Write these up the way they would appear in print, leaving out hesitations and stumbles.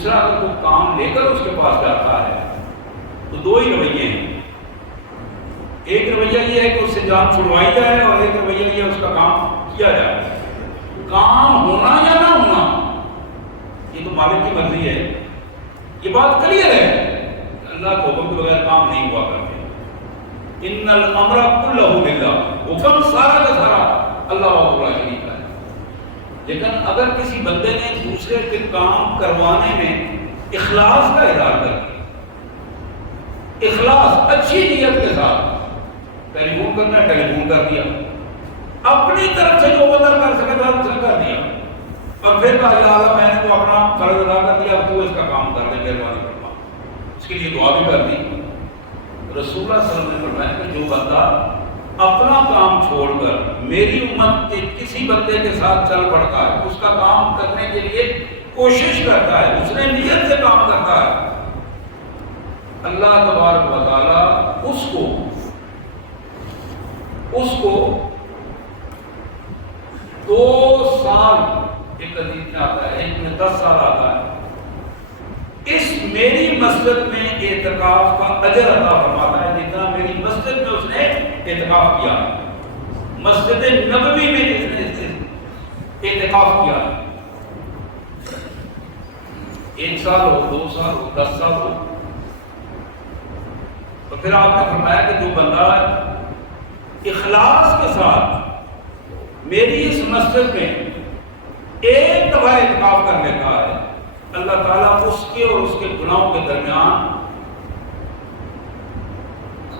دوسرا اگر وہ کام لے کر اس کے پاس جاتا ہے تو دو ہی رویے ہیں. ایک رویہ یہ ہے کہ اس سے جان چھڑوائی جائے اور ایک رویہ یہ ہے اس کا کام کیا جائے. کام ہونا یا نہ ہونا یہ تو مالک کی مرضی ہے. یہ بات کلیئر ہے. اللہ کے حکم کے بغیر کام نہیں ہوا کرتے. ان الامر کلہ للہ، حکم سارا کا سارا اللہ لا شریک ہے. لیکن اگر کسی بندے نے دوسرے کے کام کروانے میں اخلاص کا اظہار کر دیا، اخلاص اچھی نیت کے ساتھ، ٹیلی فون کرنا ہے ٹیلی فون کر دیا، اپنی طرف سے جو بندہ کر سکے تھا اس نے کر دیا، اور پھر کہا یا اللہ میں نے تو اپنا فرض ادا کر دیا، تو اس کا کام کر دے، مہربانی کرنا. اس کے لیے دعا بھی کر دی. رسول اللہ صلی اللہ علیہ وسلم نے فرمایا کہ جو بندہ اپنا کام چھوڑ کر میری امت کے کسی بندے کے ساتھ چل پڑتا ہے، اس کا کام کرنے کے لیے کوشش کرتا ہے، اس نے نیت سے کام کرتا ہے، اللہ تبارک و تعالی اس کو 2 سال، ایک حدیث میں آتا ہے ایک میں 10 سال آتا ہے، اس میری مسجد میں اعتکاف کا اجر عطا فرماتا ہے جتنا میری مسجد میں اس نے اعتکاف کیا، مسجد نبوی میں جس نے اعتکاف کیا. 1 سال ہو، 2 سال ہو، 10 سال ہو. تو پھر آپ نے فرمایا کہ جو بندہ اخلاص کے ساتھ میری اس مسجد میں ایک دفعہ اعتکاف کر لیتا ہے، اللہ تعالیٰ اس کے اور اس کے گناہوں کے درمیان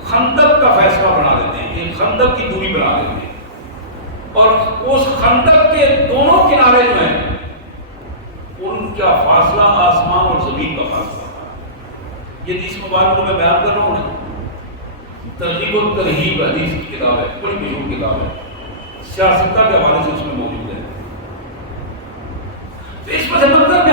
خندق کا فیصلہ بنا دیتے ہیں، ایک خندق کی دوری بنا دیتے ہیں، اور اس خندق کے دونوں کنارے جو ہیں ان کا فاصلہ آسمان اور زمین کا فاصلہ. یہ حدیث مبارک کو میں بیان کر رہا ہوں. ترغیب و ترہیب حدیث کی کتاب ہے، بڑی مشہور کتاب ہے، سیاستہ کے حوالے سے اس میں موجود ہے. تو اس میں سے مطلب